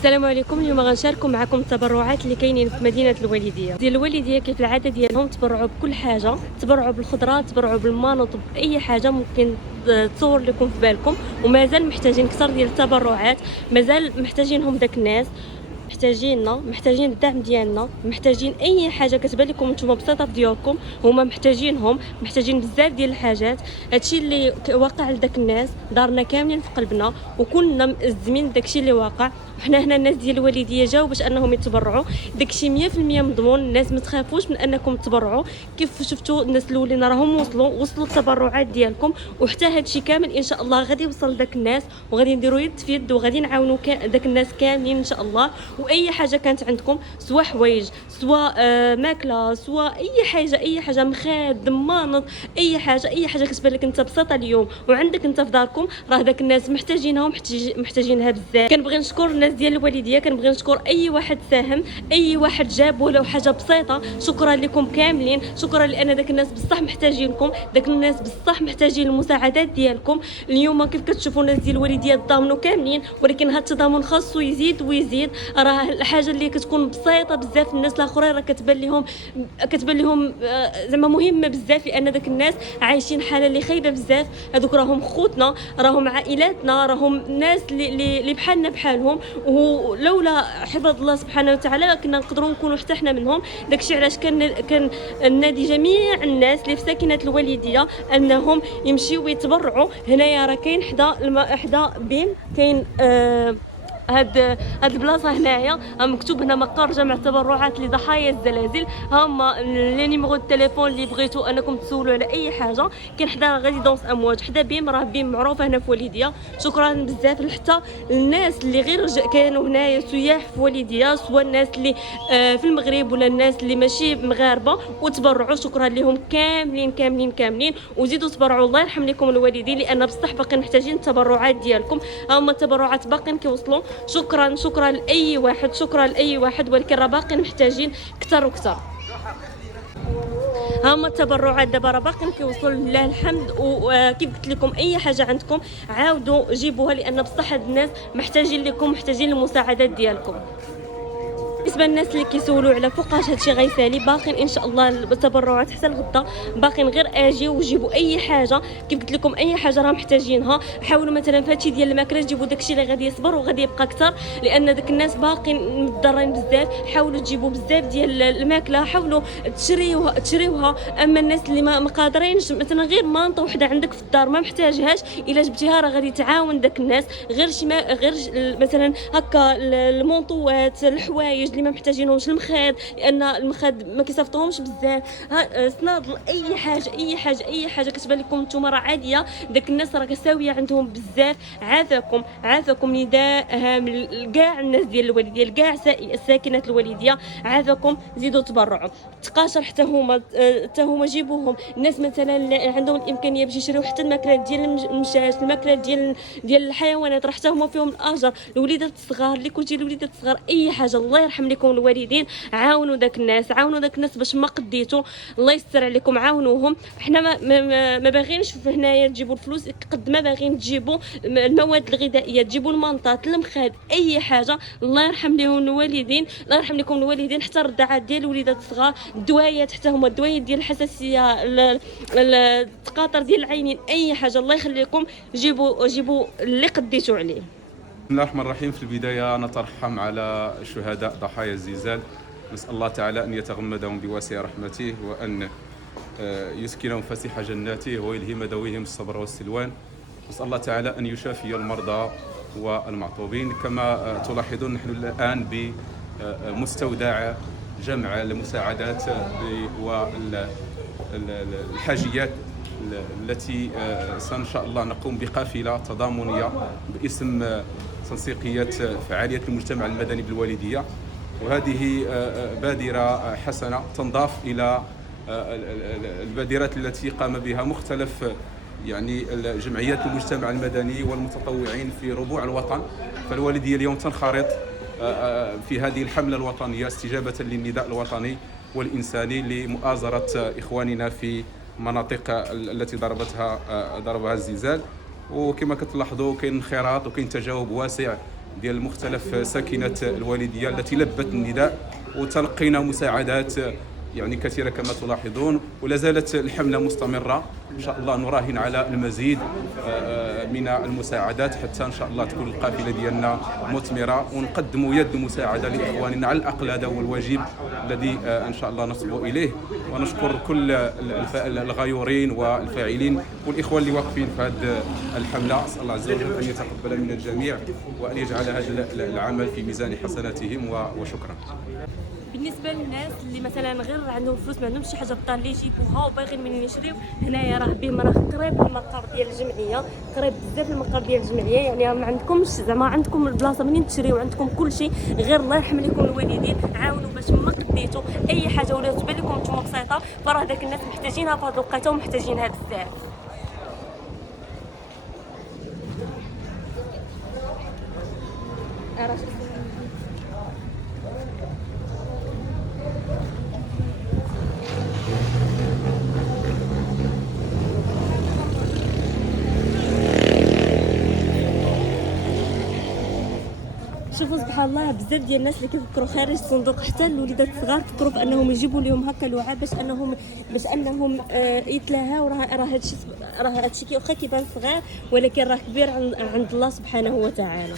السلام عليكم. اليوم غنشاركوا معكم التبرعات اللي كاينين في مدينه الوالديه. الوالديه كيف العاده ديالهم تبرعوا بكل حاجه، تبرعوا بالخضره، تبرعوا بالمانوط، باي حاجه ممكن تصور لكم في بالكم. ومازال محتاجين كثر ديال التبرعات، مازال محتاجينهم داك الناس، محتاجين الدعم ديالنا، محتاجين اي حاجه كتبان لكم نتوما بسيطه في ديوركم هما محتاجين بزاف ديال الحاجات. هادشي اللي واقع لداك الناس دارنا كاملين في قلبنا وكنا مأزمين داكشي اللي واقع. وحنا هنا الناس ديال الوالديه جاو باش انهم يتبرعوا، داكشي 100% مضمون. الناس ما تخافوش من انكم تبرعوا. كيف شفتوا الناس الاولين راهم وصلوا التبرعات ديالكم، وحتى هادشي كامل ان شاء الله غادي يوصل لداك الناس، وغادي نديروا يد في يد وغادي نعاونوا داك الناس كاملين ان شاء الله. واي حاجه كانت عندكم، سواء حوايج، سواء ماكله، سواء اي حاجه مخاد، ضمانط، اي حاجه كتبان لك انت بسيطه اليوم وعندك انت في داركم، راه داك الناس محتاجينها بزاف. كنبغي نشكر الناس ديال الوالديه، كنبغي نشكر اي واحد ساهم، اي واحد جاب ولو حاجه بسيطه. شكرا لكم كاملين، شكرا لان داك الناس بصح محتاجينكم، داك الناس بصح محتاجين المساعدات ديالكم. اليوم كيف كتشوفوا الناس ديال الوالديه تضامنوا كاملين، ولكن هذا التضامن خاصو يزيد ويزيد. راه الحاجه اللي كتكون بسيطه بزاف الناس الاخرين راه كتبان لهم زعما مهمه بزاف، لان داك الناس عايشين حاله اللي خايبه بزاف. هذوك راهم خوتنا، راهم عائلاتنا، راهم ناس اللي بحالنا بحالهم، ولولا حفظ الله سبحانه وتعالى كنا نقدروا نكونوا حتى حنا منهم. داكشي علاش كان نادي جميع الناس اللي في ساكنه الوالديه انهم يمشيو ويتبرعوا. هنايا راه كاين حدا بين كاين هاد البلاصه هنايا مكتوب هنا مقر جمع تبرعات لضحايا الزلازل. هما لي نيميرو التليفون اللي بغيتوا انكم تسولوا على اي حاجه. كاين حدا ريزيدونس امواج حدا بيم، راه بيم معروفه هنا في والديه. شكرا بزاف حتى الناس اللي غير كانوا هنايا سياح في والديه، سواء الناس اللي في المغرب ولا الناس اللي ماشي مغاربه وتبرعوا. شكرا لهم كاملين كاملين كاملين، وزيدوا تبرعوا. الله يرحم لكم الوالدين، لان بصح باقي محتاجين التبرعات ديالكم. هما التبرعات باقيين كيوصلوا. شكرا لاي واحد، ولكن راه باقي محتاجين اكثر واكثر. هما التبرعات دابا راه باقيين كيوصلوا لله الحمد. وكيف قلت لكم اي حاجه عندكم عاودوا جيبوها، لان بصح هاد الناس محتاجين لكم، محتاجين المساعدات ديالكم. بالنسبه للناس اللي كيسولوا على فوقاش هادشي غيسالي، باقين ان شاء الله التبرعات حتى الغدا، باقين غير اجيو وجيبوا اي حاجه. كيف قلت لكم اي حاجه راه محتاجينها. حاولوا مثلا في هادشي ديال الماكله جيبوا داكشي اللي غادي يصبر وغادي يبقى اكثر، لان داك الناس باقين متضررين بزاف. حاولوا تجيبوا بزاف ديال الماكله، حاولوا تشريوها. اما الناس اللي ما قادرينش، مثلا غير مانطه وحده عندك في الدار ما محتاجهاش، الا جبتيها راه غادي تعاون داك الناس. غير مثلا هكا المونطوات، الحوايج اللي ما محتاجينهمش، المخاد، لان المخاد ما كيصيفطوهمش بزاف. صنادل، اي حاجه كتبان لكم نتوما راه عاديه، داك الناس راه كساويه عندهم بزاف. عافاكم نداء هام لكاع الناس ديال الوالديه، لكاع ساكنه الوالديه، عافاكم زيدوا تبرعوا. التقاشر حتى هما جيبوهم. الناس مثلا اللي عندهم الامكانيه باش يشريو حتى الماكلات ديال المشاش، الماكلات ديال الحيوانات، راه حتى هما فيهم الاجر. الوليدات الصغار اللي كلشي الوليدات الصغار، اي حاجه الله يرحم لكم الوالدين. عاونوا داك الناس باش ما قديتوا. الله يستر عليكم، عاونوهم. حنا ما باغينش في هنايا تجيبوا الفلوس قد ما باغيين تجيبوا المواد الغذائيه، تجيبوا المنطات، المخاد، اي حاجه. الله يرحم لهم الوالدين، الله يرحم لكم الوالدين. حتى الرضاعات ديال الوليدات الصغار، الدوايات حتى هما، الدوايات ديال الحساسيه، التقاطر ديال العينين، اي حاجه الله يخليكم جيبوا اللي قديتوا عليه. بسم الله الرحمن الرحيم. في البداية نترحم على شهداء ضحايا الزلزال، نسأل الله تعالى أن يتغمدهم بواسع رحمته، وأن يسكنهم فسيح جناته، ويلهم ذويهم الصبر والسلوان. نسأل الله تعالى أن يشافي المرضى والمعطوبين. كما تلاحظون نحن الآن بمستودع جمع المساعدات والحاجيات التي سإن شاء الله نقوم بقافلة تضامنية باسم تنسيقية فعالية المجتمع المدني بالوالدية. وهذه بادرة حسنة تنضاف إلى البادرات التي قام بها مختلف جمعيات المجتمع المدني والمتطوعين في ربوع الوطن. فالوالدية اليوم تنخرط في هذه الحملة الوطنية استجابة للنداء الوطني والإنساني لمؤازرة إخواننا في مناطق التي ضربها الزلزال. وكما كتلاحظوا كاين انخراط وكاين تجاوب واسع ديال مختلف ساكنة الوالدية التي لبت النداء، وتلقينا مساعدات يعني كثيرة كما تلاحظون، ولا زالت الحملة مستمرة. إن شاء الله نراهن على المزيد من المساعدات حتى إن شاء الله تكون القافلة ديالنا مثمرة، ونقدموا يد مساعدة لإخواننا. على الأقل هذا هو الواجب الذي إن شاء الله نصبو إليه. ونشكر كل الغيورين والفاعلين والإخوان اللي واقفين في هذه الحملة. أسأل الله عز وجل أن يتقبل من الجميع وأن يجعل هذا العمل في ميزان حسناتهم، وشكرا. بالنسبه للناس اللي مثلا غير عندهم فلوس ما عندهمش شي حاجه في الدار اللي يجيبوها وباغيين منين يشريو، هنايا راه بهم راه قريب المقر ديال الجمعيه، قريب بزاف المقر ديال الجمعيه، يعني ما عندكمش زعما عندكم البلاصه منين تشريو، عندكم كل شيء. غير الله يرحم لكم الوالدين، عاونوا باش ما قديتوا اي حاجه ولا تبان لكم نتوما بسيطه، فراه داك الناس محتاجينها في هذه الوقيته ومحتاجينها بزاف. شوفوا سبحان الله، بزاف ديال الناس اللي كيفكروا خارج الصندوق، حتى الوليدات الصغار فكروا بانهم يجيبوا لهم هكا لعاب باش انهم يتلاهاو. راه هادشي واخا كيبان صغير ولكن راه كبير عند الله سبحانه وتعالى.